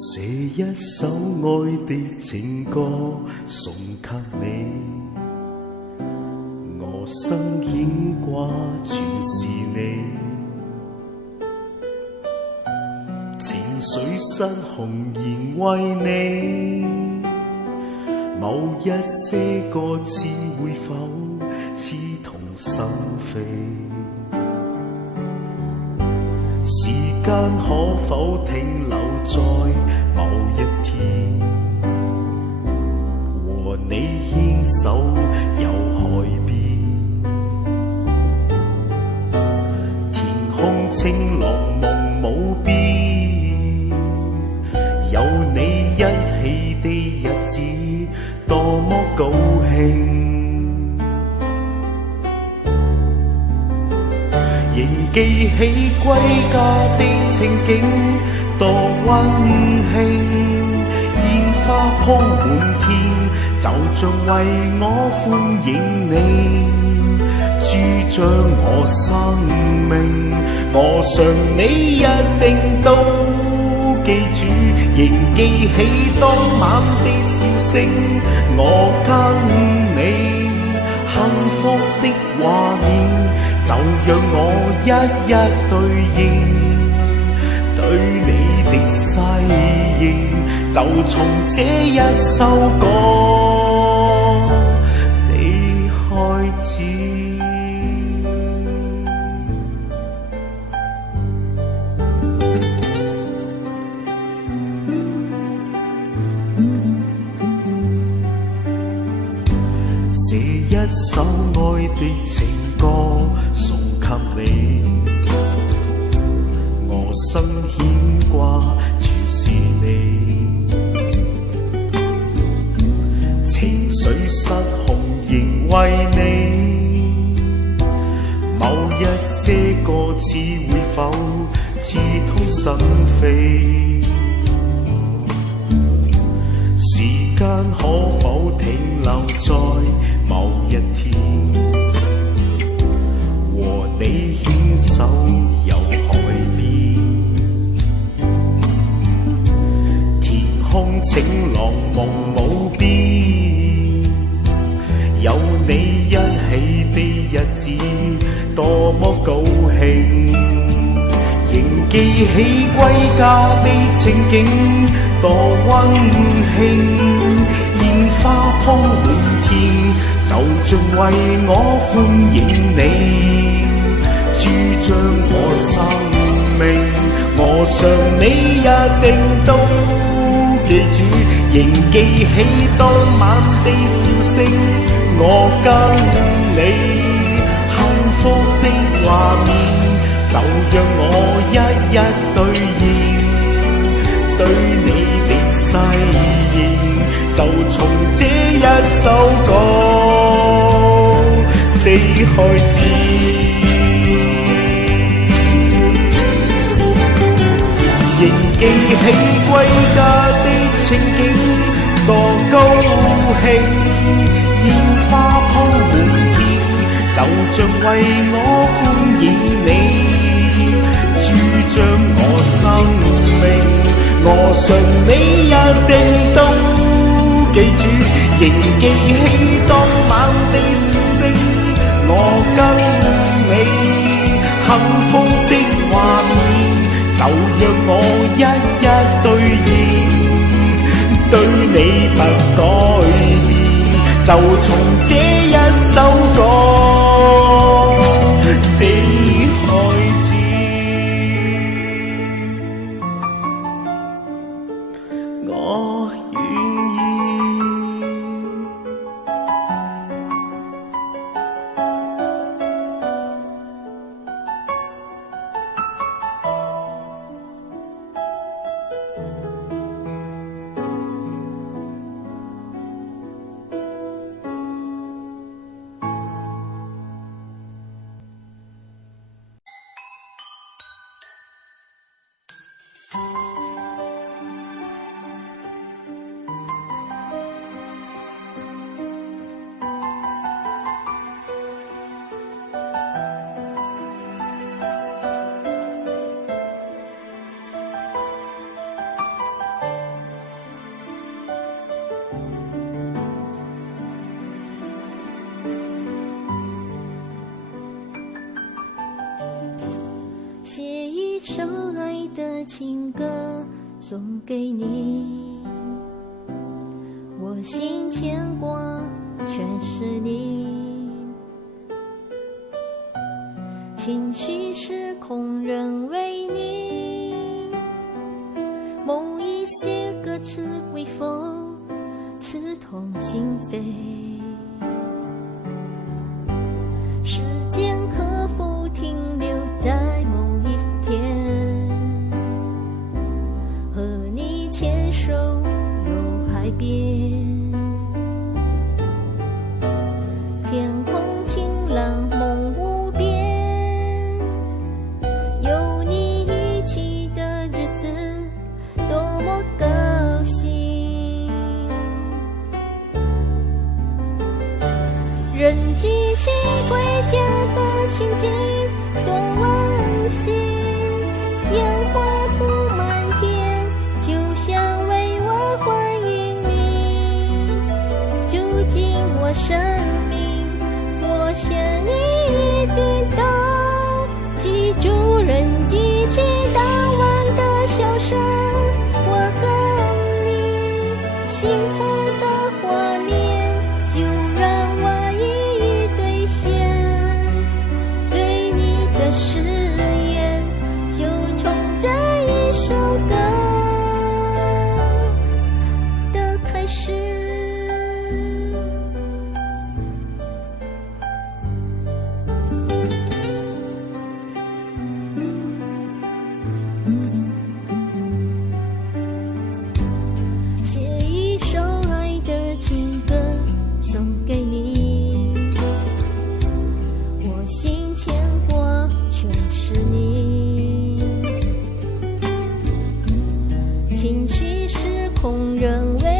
寫一首愛的情歌送給你，我心牽掛全是你，情緒失控仍為你，某一些歌詞會否刺痛心扉？時間可否停留在某一天，和你牽手遊海邊，天空晴朗夢無邊，有你一起的日子多麼高興，仍記起歸家的情景多溫馨，煙花鋪滿天，就像為我歡迎你，主將我生命，我想你一定都記住，仍記起當晚的笑聲，我跟你幸福的畫面，就讓我一一對應，對你的誓言，就從這一首歌的開始。寫一首愛的情歌送給你，我心牽掛全是你，情緒失控仍為你，某一些歌詞會否刺痛心扉？時間可否停留在某一天，和你牽手遊海邊，天空晴朗夢無邊，有你一起的日子多麼高興，仍記起歸家的情景多溫馨，煙花鋪滿天，就像為我歡迎你，主將我生命，我想你一定都記住，仍記起當晚的笑聲，我跟你幸福的畫面，就讓我一一對應，對你的誓言，就從這一首歌的開始。仍記起歸家的情景多高興，煙花鋪滿天，就像為我歡迎你，主將我生命，我想你一定都記住，仍記起當晚的笑聲，我跟你幸福的畫面，就讓我一一對應，對你不改變，就從這一首歌的開始。我願意。情歌送给你，我心牵挂全是你，情绪失控人为你，某一些歌词微风刺痛心扉，时间可否停留在某一天，和你牵手游海边，天空晴朗梦无边，有你一起的日子多么高兴，人激情回家的情景多温馨，烟花铺满天，就像为我欢迎你住进我生命，我想你一定都记住人激情当晚的笑声，我跟你幸福的画面，就让我一一兑现，对你的誓言就从这一首歌的开始。写一首爱的情歌送给你，我心牵挂全是你，情绪失控人为